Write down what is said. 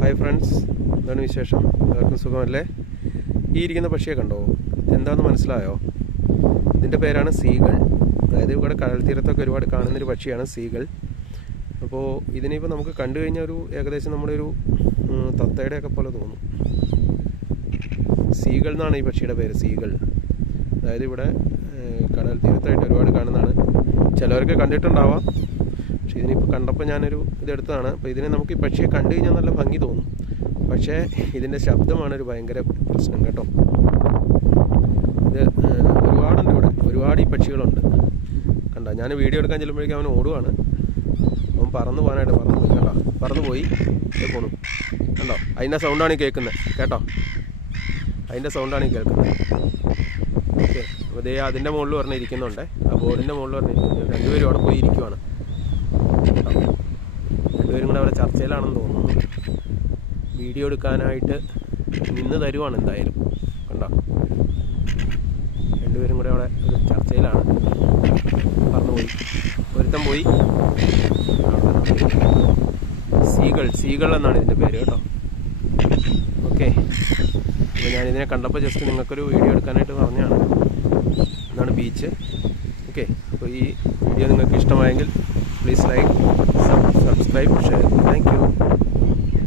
Hi friends, എന്താണ് വിശേഷം? എല്ലാവർക്കും സുഖമല്ലേ? ഈ ഇരിക്കുന്ന പക്ഷിയെ കണ്ടോ? എന്താണെന്ന് മനസ്സിലായോ? ഇതിൻ്റെ പേരാണ് സീകൾ. അതായത് ഇവിടെ കടൽ തീരത്തൊക്കെ ഒരുപാട് കാണുന്നൊരു പക്ഷിയാണ് സീകൾ. അപ്പോൾ ഇതിനിപ്പോൾ നമുക്ക് കണ്ടു കഴിഞ്ഞാൽ ഏകദേശം നമ്മുടെ ഒരു തത്തയുടെയൊക്കെ പോലെ തോന്നും. സീകൾ എന്നാണ് ഈ പക്ഷിയുടെ പേര്, സീകൾ. അതായത് ഇവിടെ കടൽ തീരത്തായിട്ട് ഒരുപാട് കാണുന്നതാണ്. ചിലവർക്ക് കണ്ടിട്ടുണ്ടാവാം, പക്ഷേ ഇതിനിപ്പോൾ കണ്ടപ്പോൾ ഞാനൊരു ഇതെടുത്തതാണ്. അപ്പോൾ ഇതിനെ നമുക്ക് ഈ പക്ഷിയെ കണ്ടു കഴിഞ്ഞാൽ നല്ല ഭംഗി തോന്നും, പക്ഷേ ഇതിൻ്റെ ശബ്ദമാണ് ഒരു ഭയങ്കര പ്രശ്നം കേട്ടോ. ഇത് ഒരുപാടുണ്ട് ഇവിടെ, ഒരുപാട് ഈ പക്ഷികളുണ്ട്. കണ്ടോ, ഞാൻ വീഡിയോ എടുക്കാൻ ചെല്ലുമ്പോഴേക്കും അവൻ ഓടുവാണ്. അവൻ പറന്നു പോകാനായിട്ട് പറന്നു പോയി. കണ്ടോ, പറന്നു പോയി പോണു. കണ്ടോ, അതിൻ്റെ സൗണ്ടാണ് ഈ കേൾക്കുന്നത് കേട്ടോ. അതിൻ്റെ സൗണ്ടാണ് ഈ കേൾക്കുന്നത്. ഓക്കെ, അപ്പോൾ ദേ അതിൻ്റെ മുകളിൽ പറഞ്ഞിരിക്കുന്നുണ്ട്, ആ ബോർഡിൻ്റെ മുകളിൽ പറഞ്ഞിരിക്കുന്നത്. രണ്ടുപേരും അവിടെ പോയി ഇരിക്കുവാണ്. രണ്ടുപേരും കൂടെ അവിടെ ചർച്ചയിലാണെന്ന് തോന്നുന്നു. വീഡിയോ എടുക്കാനായിട്ട് നിന്ന് തരുവാണ് എന്തായാലും. കണ്ടോ, രണ്ടുപേരും കൂടെ അവിടെ ഒരു ചർച്ചയിലാണ്. പറന്നുപോയി, ഒരുത്തം പോയി. സീകൾ എന്നാണ് ഇതിൻ്റെ പേര് കേട്ടോ. ഓക്കെ, അപ്പോൾ ഞാനിതിനെ കണ്ടപ്പോൾ ജസ്റ്റ് നിങ്ങൾക്കൊരു വീഡിയോ എടുക്കാനായിട്ട് പറഞ്ഞാണ്. ഇതാണ് ബീച്ച്. ഓക്കെ, അപ്പോൾ ഈ വീഡിയോ നിങ്ങൾക്ക് ഇഷ്ടമായെങ്കിൽ please like, subscribe, share. Thank you.